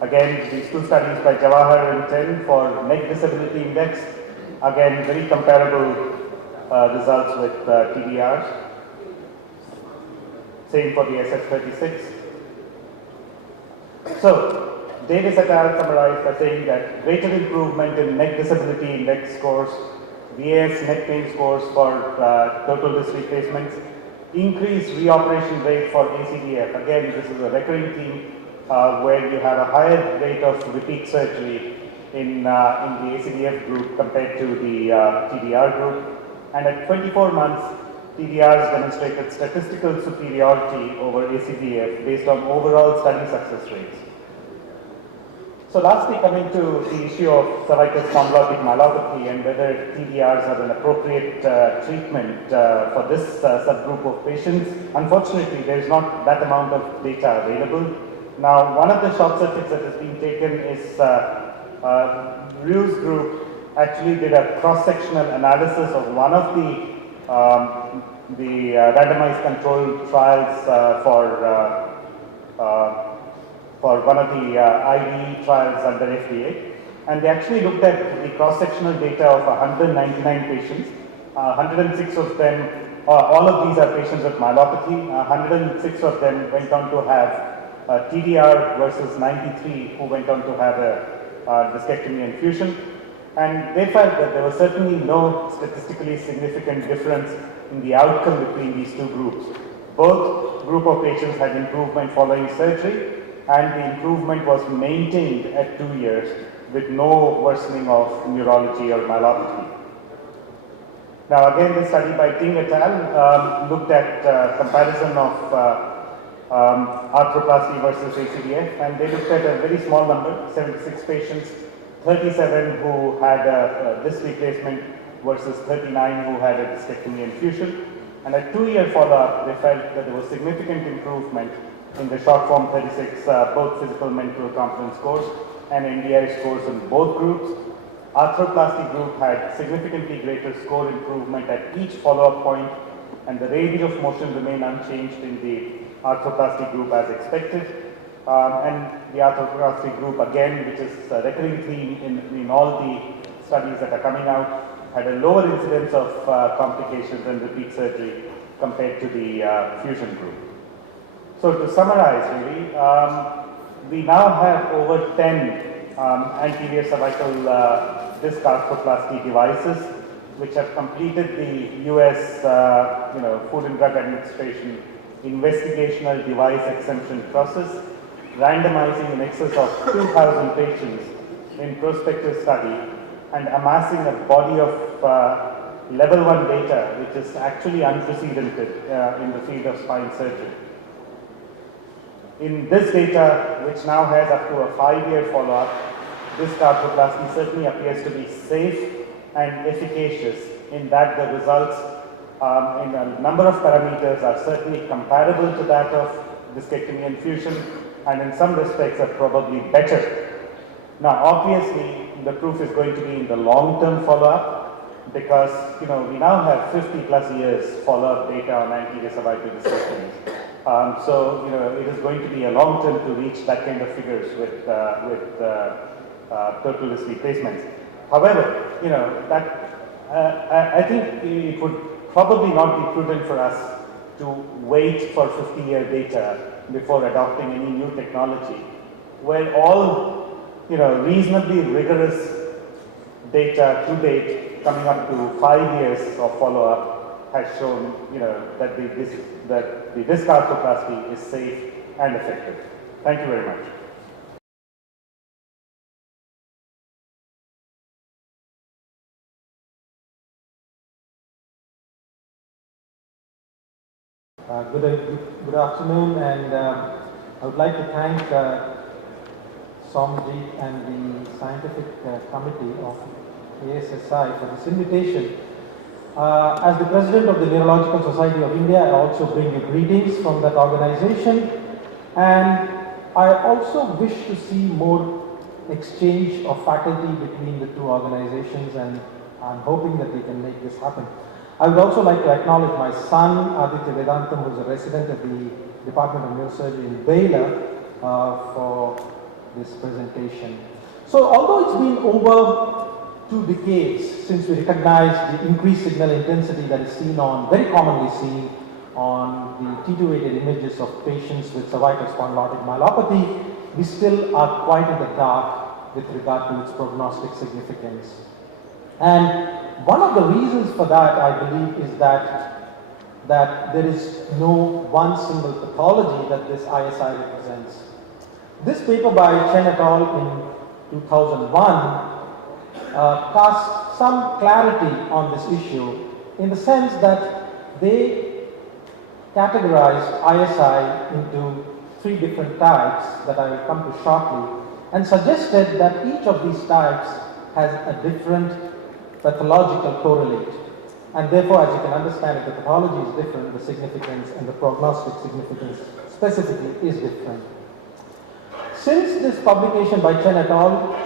Again, these two studies by Jawahar and 10 for neck disability index. Again, very comparable results with TDRs. Same for the SF36. So, Davis et al. Summarized by saying that greater improvement in neck disability index scores, VAS neck pain scores for total disc replacements, increased reoperation rate for ACDF. Again, this is a recurring theme where you have a higher rate of repeat surgery in the ACDF group compared to the TDR group. And at 24 months, TDRs demonstrated statistical superiority over ACDF based on overall study success rates. So lastly, coming to the issue of cervical spondylotic myelopathy and whether TDRs are an appropriate treatment for this subgroup of patients. Unfortunately, there is not that amount of data available. Now, one of the short circuits that has been taken is Rue's group actually did a cross-sectional analysis of one of the randomized controlled trials for one of the IDE trials under FDA, and they actually looked at the cross-sectional data of 199 patients. 106 of them, all of these are patients with myelopathy. 106 of them went on to have TDR versus 93 who went on to have a discectomy and fusion. And they felt that there was certainly no statistically significant difference in the outcome between these two groups. Both group of patients had improvement following surgery, and the improvement was maintained at 2 years with no worsening of neurology or myelopathy. Now again, the study by Ting et al. Looked at comparison of arthroplasty versus ACDF, and they looked at a very small number, 76 patients, 37 who had a disc replacement versus 39 who had a discectomy and fusion. And at 2-year follow-up, they felt that there was significant improvement in the short form 36, both physical mental competence scores and NDI scores in both groups. Arthroplasty group had significantly greater score improvement at each follow-up point, and the range of motion remained unchanged in the arthroplasty group as expected. And the arthroplasty group, again, which is a recurring theme in all the studies that are coming out, had a lower incidence of complications and repeat surgery compared to the fusion group. So to summarize, really, we now have over 10 anterior cervical disc arthroplasty devices which have completed the US Food and Drug Administration investigational device exemption process, randomizing in excess of 2,000 patients in prospective study and amassing a body of level 1 data which is actually unprecedented in the field of spine surgery. In this data, which now has up to a 5-year follow-up, disc arthroplasty certainly appears to be safe and efficacious in that the results in a number of parameters are certainly comparable to that of discectomy and fusion, and in some respects are probably better. Now, obviously, the proof is going to be in the long-term follow-up because, we now have 50+ years follow-up data on anterior cervical discectomies. So, it is going to be a long term to reach that kind of figures with total disc replacements. However, I think it would probably not be prudent for us to wait for 50-year data before adopting any new technology, where all, reasonably rigorous data to date, coming up to 5 years of follow-up, has shown, that the disc arthroplasty is safe and effective. Thank you very much. Good afternoon, and I would like to thank Somjit and the scientific committee of ASSI for this invitation. As the President of the Neurological Society of India, I also bring you greetings from that organization, and I also wish to see more exchange of faculty between the two organizations, and I'm hoping that we can make this happen. I would also like to acknowledge my son, Aditya Vedantam, who is a resident of the Department of Neurosurgery in Baylor, for this presentation. So although it's been over 2 decades since we recognized the increased signal intensity that is seen on, very commonly seen on the T2 weighted images of patients with cervical spondylotic myelopathy, we still are quite in the dark with regard to its prognostic significance. And one of the reasons for that, I believe, is that there is no one single pathology that this ISI represents. This paper by Chen et al. In 2001 casts some clarity on this issue in the sense that they categorized ISI into 3 different types that I will come to shortly, and suggested that each of these types has a different pathological correlate. And therefore, as you can understand, if the pathology is different, the significance and the prognostic significance specifically is different. Since this publication by Chen et al.,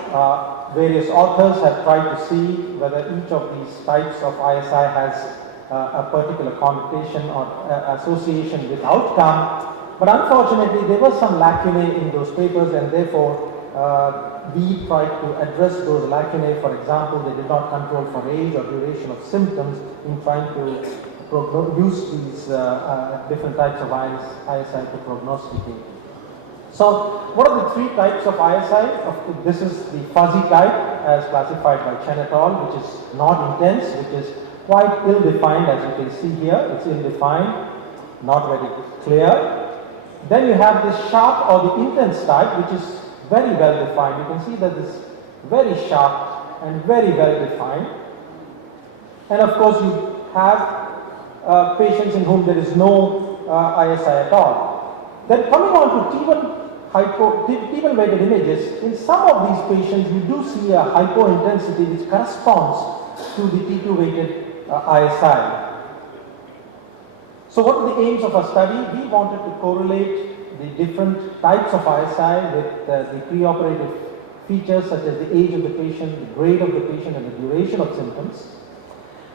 various authors have tried to see whether each of these types of ISI has a particular connotation or association with outcome. But unfortunately, there were some lacunae in those papers, and therefore we tried to address those lacunae. For example, they did not control for age or duration of symptoms in trying to use these different types of ISI to prognosticate. So, what are the 3 types of ISI? This is the fuzzy type as classified by Chen et al., which is not intense, which is quite ill-defined, as you can see here. It's ill-defined, not very clear. Then you have the sharp or the intense type, which is very well defined. You can see that this is very sharp and very well defined. And of course, you have patients in whom there is no ISI at all. Then coming on to T1 weighted images, in some of these patients you do see a hypo-intensity which corresponds to the T2 weighted ISI. So what are the aims of our study? We wanted to correlate the different types of ISI with the preoperative features such as the age of the patient, the grade of the patient, and the duration of symptoms.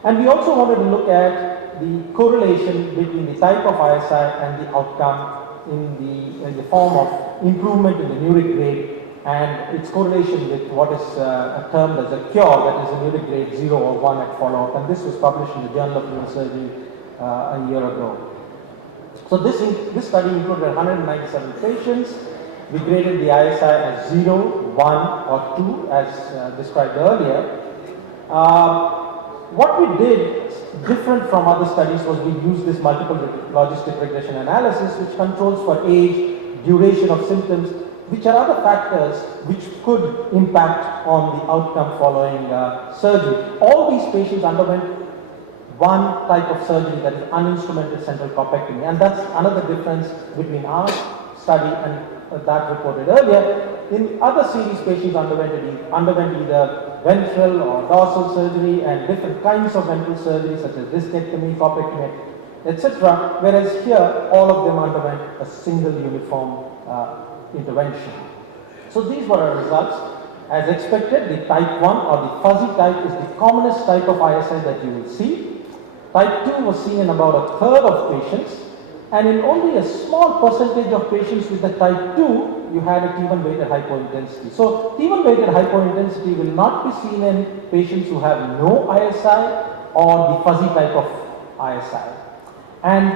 And we also wanted to look at the correlation between the type of ISI and the outcome in the form of improvement in the neuric grade and its correlation with what is termed as a cure, that is a neuric grade 0 or 1 at follow-up. And this was published in the Journal of Neurosurgery a year ago. So this study included 197 patients. We graded the ISI as 0, 1 or 2 as described earlier. What we did different from other studies was we used this multiple logistic regression analysis which controls for age, duration of symptoms, which are other factors which could impact on the outcome following surgery. All these patients underwent one type of surgery, that is uninstrumented central corpectomy, and that's another difference between our study and that reported earlier. In other series, patients underwent either ventral or dorsal surgery and different kinds of ventral surgery such as discectomy, corpectomy, etc. Whereas here, all of them underwent a single uniform intervention. So these were our results. As expected, the type 1 or the fuzzy type is the commonest type of ISI that you will see. Type 2 was seen in about a third of patients, and in only a small percentage of patients with the type 2, you had a T1 weighted hypointensity. So T1 weighted hypointensity will not be seen in patients who have no ISI or the fuzzy type of ISI. And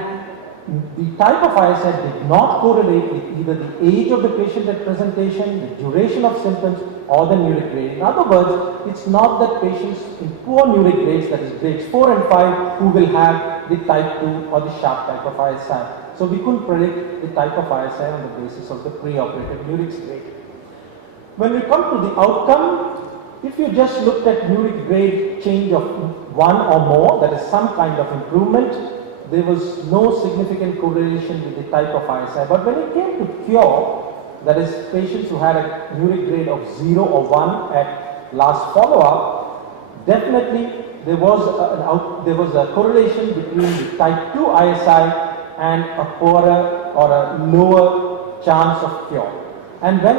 the type of ISI did not correlate with either the age of the patient at presentation, the duration of symptoms, or the neuric grade. In other words, it's not that patients in poor neuric grades, that is grades 4 and 5, who will have the type 2 or the sharp type of ISI. So we couldn't predict the type of ISI on the basis of the preoperative neuric grade. When we come to the outcome, if you just looked at neuric grade change of 1 or more, that is some kind of improvement, there was no significant correlation with the type of ISI. But when it came to cure, that is patients who had a neuric grade of 0 or 1 at last follow-up, definitely there was a correlation between the type 2 ISI and a poorer or a lower chance of cure. And when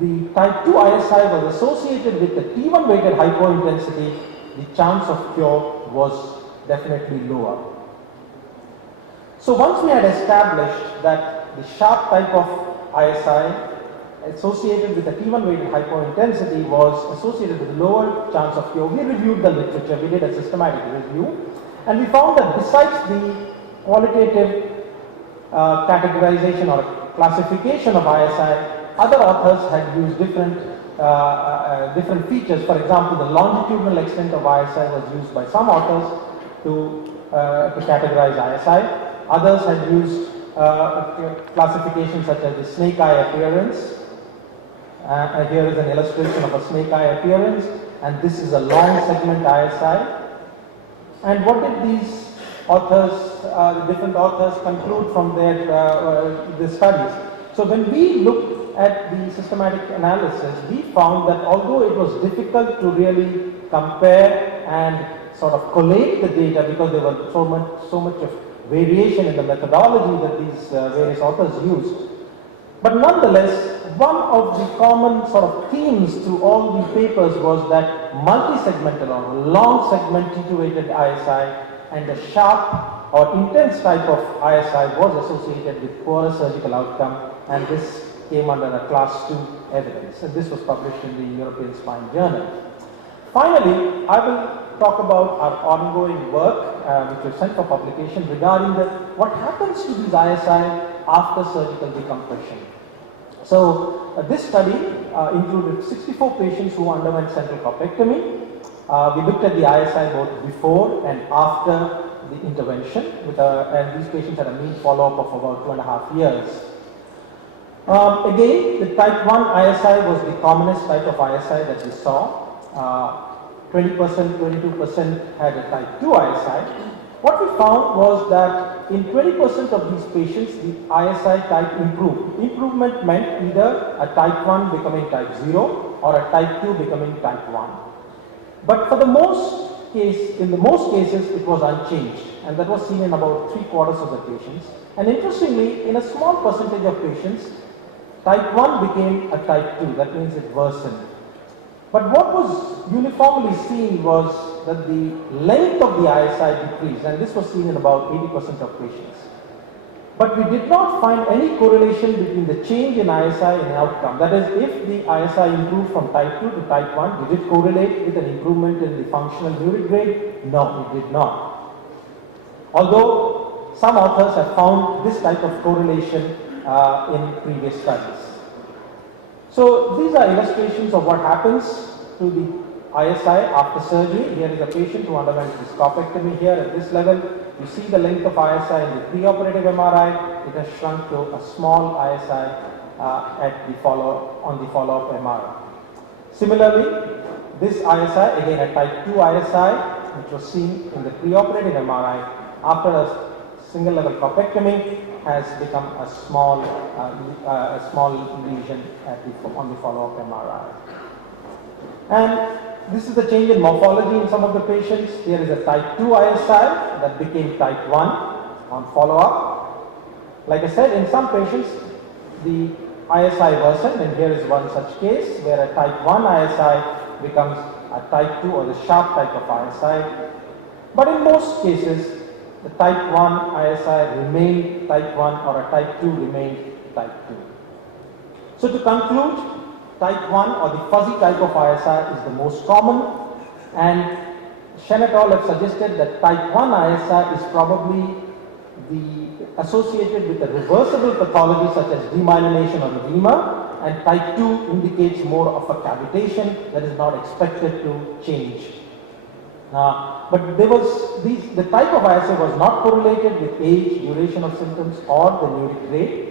the type 2 ISI was associated with the T1 weighted hypointensity, the chance of cure was definitely lower. So once we had established that the sharp type of ISI associated with a T1 weighted hypointensity was associated with lower chance of cure. We reviewed the literature, we did a systematic review, and we found that besides the qualitative categorization or classification of ISI, other authors had used different features. For example, the longitudinal extent of ISI was used by some authors to categorize ISI. Others had used classifications such as the snake eye appearance. Here is an illustration of a snake eye appearance, and this is a long segment ISI. And what did these authors, the different authors, conclude from their studies? So when we looked at the systematic analysis, we found that although it was difficult to really compare and sort of collate the data because there was so much of variation in the methodology that these various authors used, but nonetheless, one of the common sort of themes through all the papers was that multi-segmental or long segment T2-weighted ISI and a sharp or intense type of ISI was associated with poorer surgical outcome, and this came under a class 2 evidence, and this was published in the European Spine Journal. Finally, I will talk about our ongoing work which was sent for publication regarding what happens to these ISI after surgical decompression. So this study included 64 patients who underwent central corpectomy. We looked at the ISI both before and after the intervention, and these patients had a mean follow-up of about 2.5 years. Again, the type 1 ISI was the commonest type of ISI that we saw. 20%, 22% had a type 2 ISI. What we found was that in 20% of these patients, the ISI type improved. Improvement meant either a type 1 becoming type 0 or a type 2 becoming type 1. But for in the most cases, it was unchanged, and that was seen in about 3/4 of the patients. And interestingly, in a small percentage of patients, type 1 became a type 2, that means it worsened. But what was uniformly seen was that the length of the ISI decreased, and this was seen in about 80% of patients. But we did not find any correlation between the change in ISI and outcome. That is, if the ISI improved from type 2 to type 1, did it correlate with an improvement in the functional uric grade? No, it did not. Although some authors have found this type of correlation in previous studies. So these are illustrations of what happens to the ISI after surgery. Here is a patient who underwent this corpectomy here at this level. You see the length of ISI in the preoperative MRI. It has shrunk to a small ISI on the follow-up MRI. Similarly, this ISI, again a type 2 ISI, which was seen in the preoperative MRI after a single level corpectomy, has become a small lesion on the follow-up MRI. And this is the change in morphology in some of the patients. Here is a type 2 ISI that became type 1 on follow-up. Like I said, in some patients, the ISI worsened, and here is one such case where a type 1 ISI becomes a type 2 or the sharp type of ISI. But in most cases, the type 1 ISI remained type 1 or a type 2 remained type 2. So to conclude, type 1 or the fuzzy type of ISI is the most common, and Shen et al. Have suggested that type 1 ISI is probably associated with a reversible pathology such as demyelination or edema, and type 2 indicates more of a cavitation that is not expected to change. But the type of ISI was not correlated with age, duration of symptoms, or the uric grade.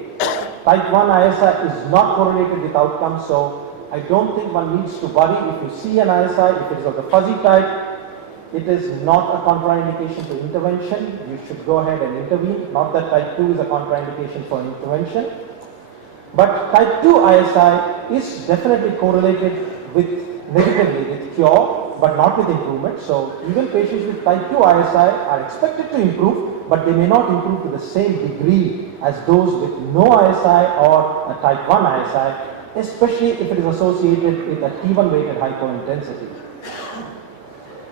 Type 1 ISI is not correlated with outcome, so I don't think one needs to worry if you see an ISI, if it is of the fuzzy type. It is not a contraindication to intervention. You should go ahead and intervene. Not that type 2 is a contraindication for intervention. But type 2 ISI is definitely correlated negatively with cure, but not with improvement. So even patients with type 2 ISI are expected to improve, but they may not improve to the same degree as those with no ISI or a type 1 ISI, especially if it is associated with a T1 weighted hypointensity.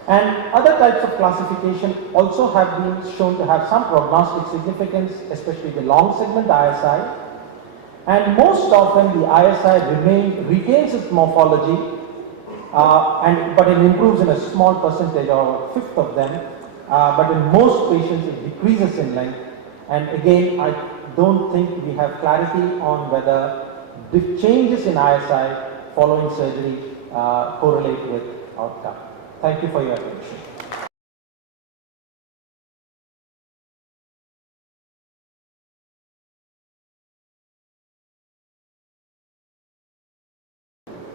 And other types of classification also have been shown to have some prognostic significance, especially the long segment ISI. And most often the ISI retains its morphology, but it improves in a small percentage or a fifth of them. But in most patients it decreases in length. And again, I don't think we have clarity on whether the changes in ISI following surgery correlate with outcome. Thank you for your attention.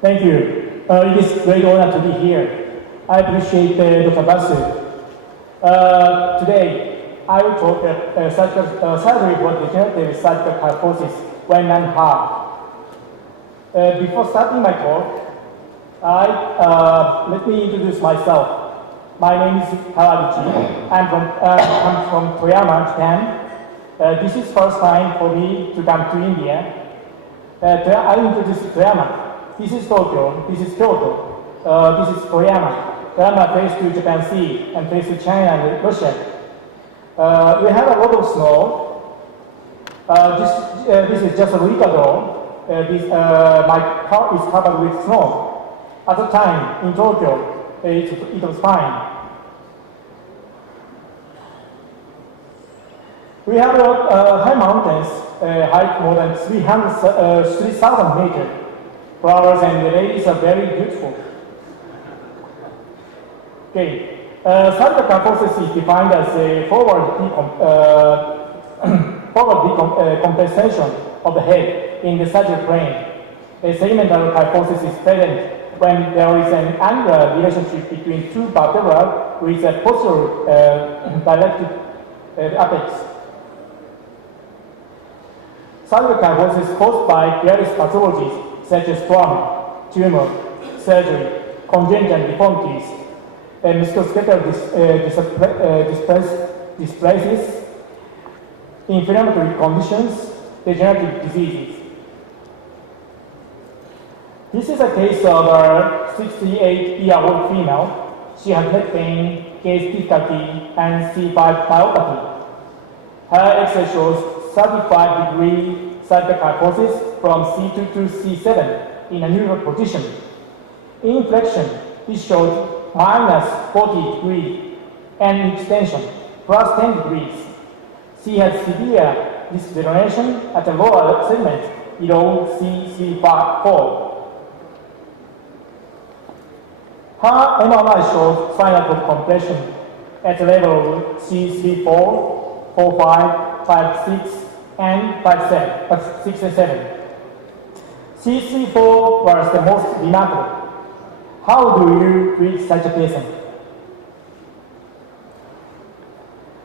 Thank you. It is a great honor to be here. I appreciate Dr. Basu. Today, I will talk about cervical degenerative cervical kyphosis when unharmed. Before starting my talk, let me introduce myself. My name is Kawaguchi. I'm from Toyama, Japan. This is first time for me to come to India. I introduce Toyama. This is Tokyo, this is Kyoto, this is Toyama. Toyama face to Japan Sea and face to China and Russia. We have a lot of snow. This is just a week ago. My car is covered with snow. At the time in Tokyo, it was fine. We have high mountains, height more than 3,000 meters. Flowers and the ladies are very beautiful. Okay, cervical kyphosis is defined as a forward compensation of the head in the sagittal plane. A segmental kyphosis is present when there is an angular relationship between two vertebrae with a posterior directed apex. Cervical kyphosis is caused by various pathologies such as trauma, tumor, surgery, congenital deformities, musculoskeletal dysplasias, inflammatory conditions, degenerative diseases. This is a case of a 68-year-old female. She had neck pain, gaze difficulty, and C5 myopathy. Her X-ray shows 35-degree cervical kyphosis from C2 to C7 in a neutral position. In flexion, it showed minus 40 degrees and extension plus 10 degrees. She had severe disc degeneration at the lower segment below C4. Her MRI showed spinal cord compression at the level C4, 4, 5, 5, 6, and 6 and 7. C34 was the most remarkable. How do you treat such a patient?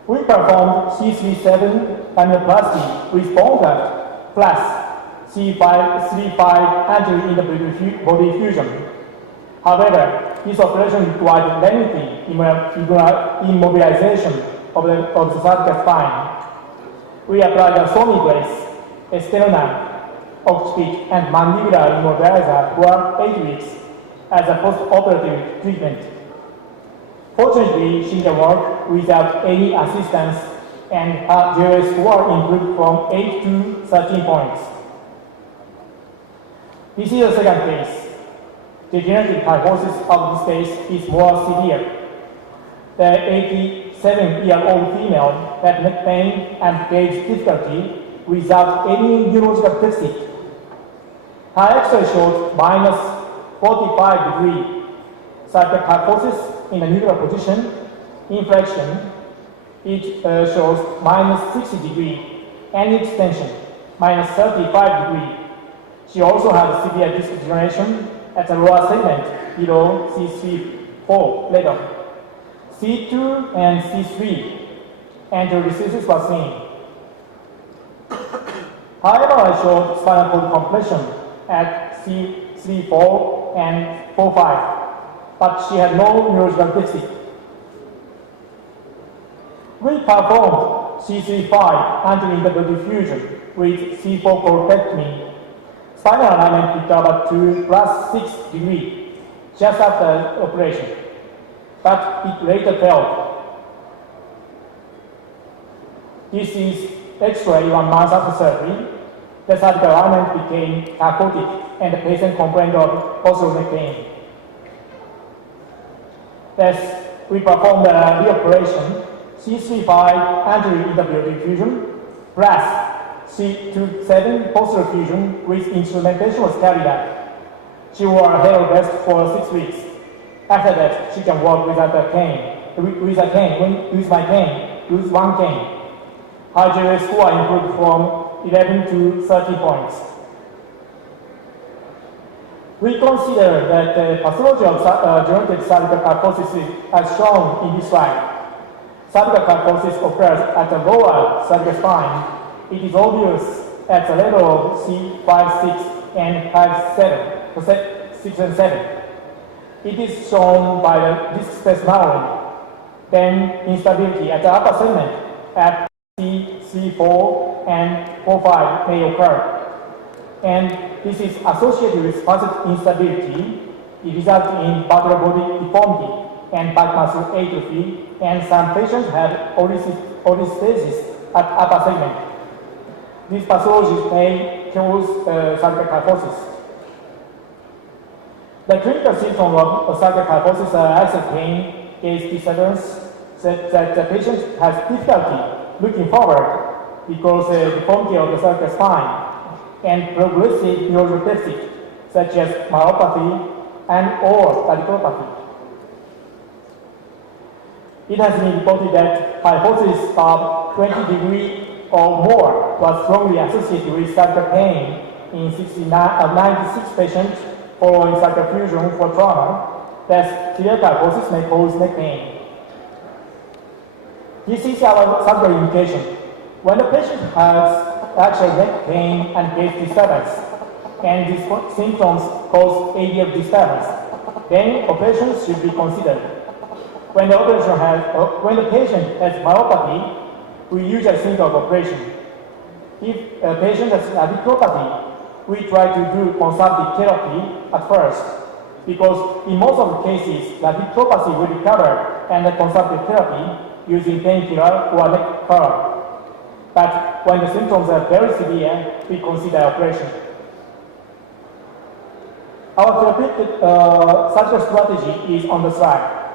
We performed C37 laminoplasty with bone graft plus C5 anterior interbody body fusion. However, this operation required lengthy immobilization of the cervical spine. We applied a Sony brace, a sternum, occiput, and mandibular immobilizer for 8 weeks as a post-operative treatment. Fortunately, she can work without any assistance, and her GOS score improved from 8 to 13 points. This is the second case. Degenerative kyphosis of this case is more severe. The 87-year-old female had neck pain and gaze difficulty without any neurological deficit. Her X-ray showed minus 45 degree cervical kyphosis in a neutral position. In flexion, it shows minus 60 degree, and extension minus 35 degree. She also had severe disc degeneration at the lower segment below C4 level. C2 and C3 anterior diseases were seen. However, I showed spinal cord compression at C34 and 4-5, but she had no neurological deficit. We performed C35 anterior interbody fusion with C4 corpectomy. Spinal alignment recovered to plus 6 degrees just after operation, but it later failed. This is X-ray 1 month after surgery. the cervical alignment became kyphotic and the patient complained of postural neck pain. Thus, we performed the reoperation C35 anterior interbutyl fusion plus C27 posterior fusion with instrumentation was carried out. She wore a hair vest for 6 weeks. After that, she can walk without a cane. With my cane, use one cane. Her GRE score improved from 11 to 30 points. We consider that the pathology of degenerative cervical kyphosis as shown in this slide. Cervical kyphosis occurs at the lower cervical spine. It is obvious at the level of C5, 6, and 6 and 7. It is shown by the disc space narrowing. Then instability at the upper segment at C4 and 4-5 may occur. And this is associated with facet instability. It results in vertebral body deformity and back muscle atrophy, and some patients have orthostasis at upper segment. These pathologies may cause cervical kyphosis. The clinical symptoms of cervical kyphosis are excess pain, gaze disturbance, that the patient has difficulty looking forward because of the deformity of the cervical spine, and progressive neurological deficit such as myopathy and or radiculopathy. It has been reported that kyphosis of 20 degrees or more was strongly associated with cervical pain in 96 patients following cervical fusion for trauma. Thus, severe kyphosis may cause neck pain. This is our cervical indication. When the patient has actual neck pain and gaze disturbance, and these symptoms cause ADF disturbance, then operation should be considered. When the patient has myopathy, we usually think of operation. If a patient has radiculopathy, we try to do conservative therapy at first, because in most of the cases, radiculopathy will recover and the conservative therapy using painkiller or neck curl. But when the symptoms are very severe, we consider operation. Our therapeutic surgical strategy is on the slide.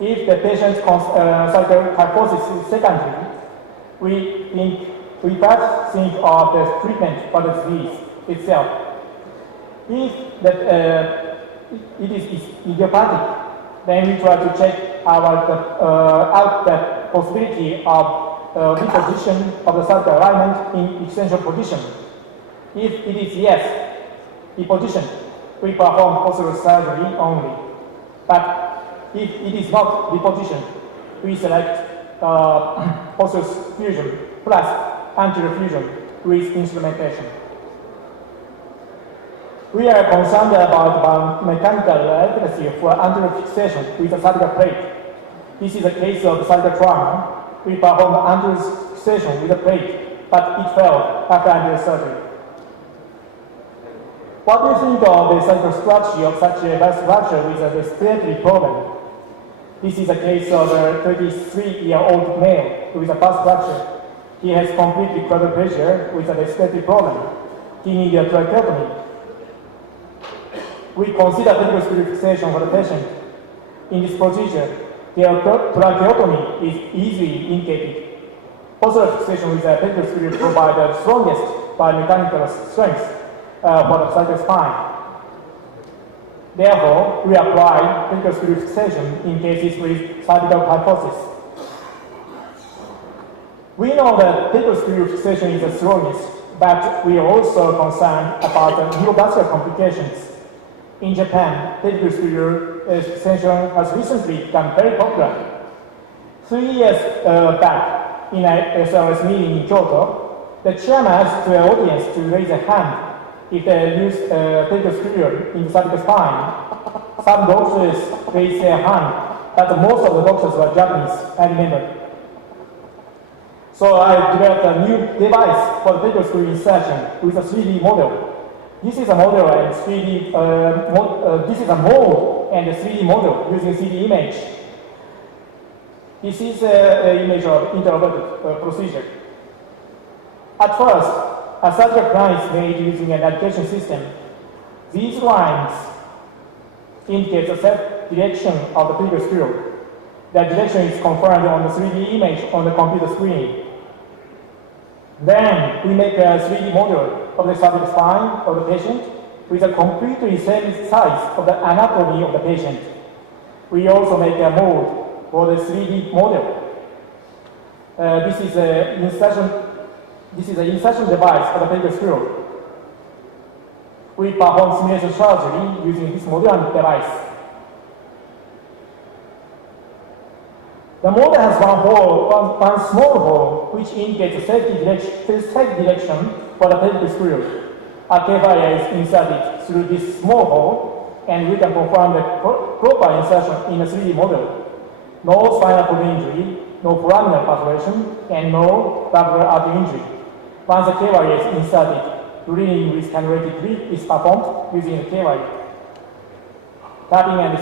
If the patient's cervical kyphosis is secondary, we first think of the treatment for the disease itself. If it is idiopathic, then we try to check out the possibility of reposition of the cervical alignment in extension position. If it is yes, reposition, we perform posterior surgery only. But if it is not reposition, we select posterior fusion plus anterior fusion with instrumentation. We are concerned about mechanical efficacy for anterior fixation with a cervical plate. This is a case of cervical trauma. We performed anterior fixation with a plate, but it failed after anterior surgery. What do you think of the cervical strategy of such a best fracture with a respiratory problem? This is a case of a 33-year-old male with a past fracture. He has complete quadriplegia with a respiratory problem. He needed a tracheotomy. We consider pedicle screw fixation for the patient. In this procedure, the tracheotomy is easily indicated. Posterior fixation with a pedicle screw provides the strongest biomechanical strength for the cervical spine. Therefore, we apply pedicle screw fixation in cases with cervical kyphosis. We know that pedicle screw fixation is the strongest, but we are also concerned about the neurovascular complications. In Japan, pedicle screw fixation has recently become very popular. 3 years back, in a SRS meeting in Kyoto, the chairman asked the audience to raise a hand if they use pedicle screw in the cervical spine. Some doctors raised their hand, but most of the doctors were Japanese, I remember. So I developed a new device for the pedicle screw insertion with a 3D model. This is a model and 3D. This is a mold and a 3D model using 3D image. This is an image of intraoperative procedure. At first, a surgical plan is made using an education system. These lines indicate the set direction of the previous screw. The direction is confirmed on the 3D image on the computer screen. Then we make a 3D model of the cervical spine of the patient with a completely same size of the anatomy of the patient. We also make a mold for the 3D model. This is an insertion device for the pelvic screw. We perform simulation surgery using this model and device. The model has one small hole which indicates the safe direction for the pelvic screw. A K-wire is inserted through this small hole, and we can confirm the proper insertion in a 3D model. No spinal cord injury, no foraminal perforation, and no lateral artery injury. Once the K-wire is inserted, drilling with cannulated lead is performed using the K-wire. Tapping and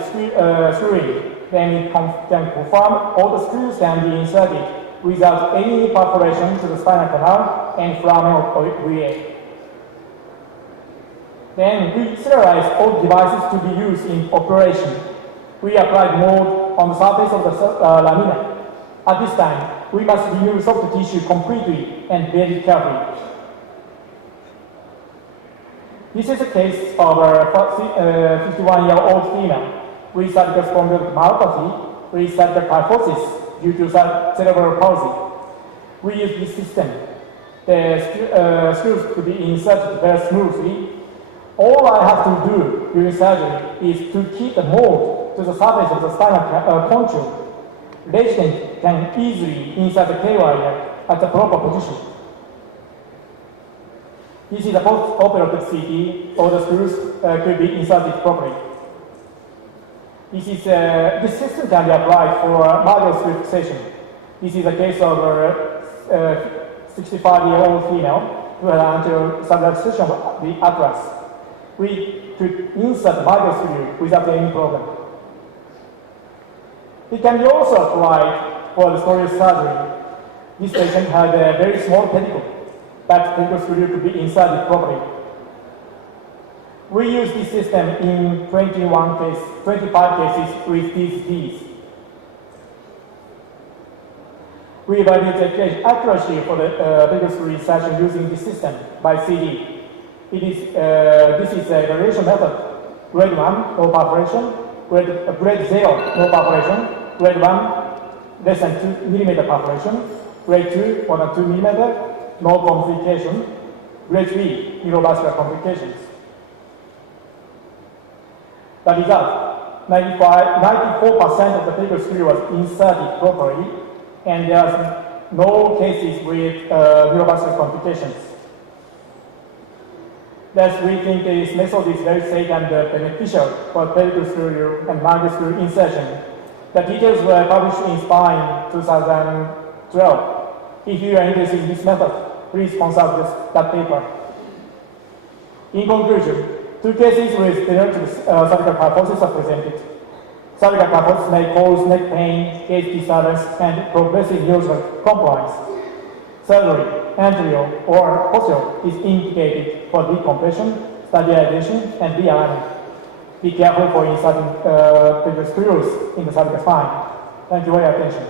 screwing, then it can confirm all the screws can be inserted without any perforation to the spinal canal and foramen VA. Then we sterilize all devices to be used in operation. We apply mold on the surface of the lamina. At this time, we must remove soft tissue completely and very carefully. This is a case of a 51-year-old female with cervical spondyloarthropathy with cervical kyphosis due to cerebral palsy. We use this system. The screws to be inserted very smoothly. All I have to do during surgery is to keep the mold to the surface of the spinal contour. Patient can easily insert the K-wire at the proper position. This is a post-operative CT. All the screws could be inserted properly. This system can be applied for marginal screw fixation. This is a case of a 65-year-old female who had anterior subluxation of the atlas. We could insert the marginal screw without any problem. It can be also applied for the scoliosis surgery. This patient had a very small pedicle, but pedicle screw could be inserted properly. We use this system in 25 cases with these Ds. We evaluate the accuracy for the pedicle screw insertion using this system by CD. This is a evaluation method. Grade 1, no perforation. Grade 0, no perforation. Grade 1, less than 2 millimeter perforation. Grade 2, more than 2 millimeter, no complication. Grade 3, neurovascular complications. The result, 94% of the pedicle screw was inserted properly, and there are no cases with neurovascular complications. Thus, we think this method is very safe and beneficial for pedicle screw and marginal screw insertion. The details were published in Spine 2012. If you are interested in this method, please consult that paper. In conclusion, 2 cases with degenerative cervical kyphosis are presented. Cervical kyphosis may cause neck pain, gait disturbance, and progressive neurological compliance. Surgery, anterior or posterior, is indicated for decompression, stabilization, and realignment. Be careful for inserting pedicle screws in the cervical spine. Thank you for your attention.